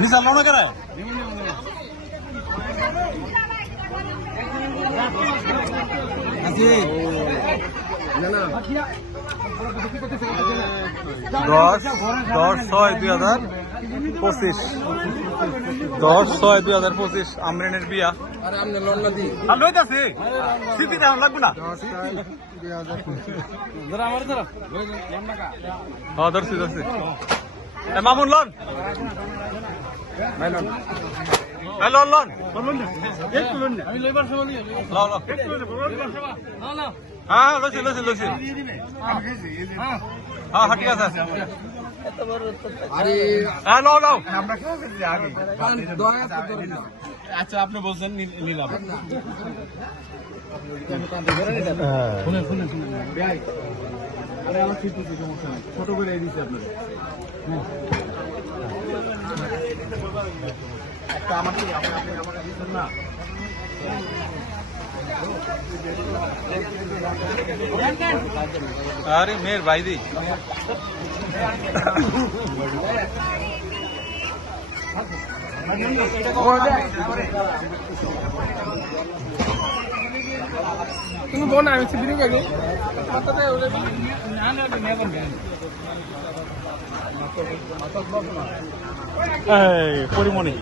নিচা লো করা দশ দশ ছয় দুই হাজার। পঁচিশ। দশ ছয় দুই হাজার পঁচিশ। আমরেনের বিয়া। হ্যাঁ ধরছি ধরছি। এ মামুন লন লন লন হ্যাঁ লইছি লইছি লইছি। হ্যাঁ হ্যাঁ ঠিক আছে। হ্যাঁ আচ্ছা আপনি বলছেন নিলাম। ছোট করে দিছি আপনাদের। একটা আমার থেকে আপনি আপনি আমাকে দিচ্ছেন না। আরে মেয়ের বাইদি তুমি বোন আমি আগে এই পরিমণি।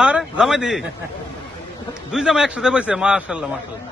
আরে জামাই দি। দুই জামাই একসাথে বসে মার্শাল্লাহ মার্শাল্লাহ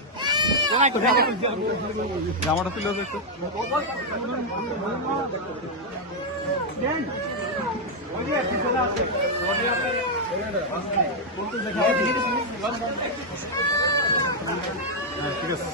জামাটা তুলে একটু ঠিক আছে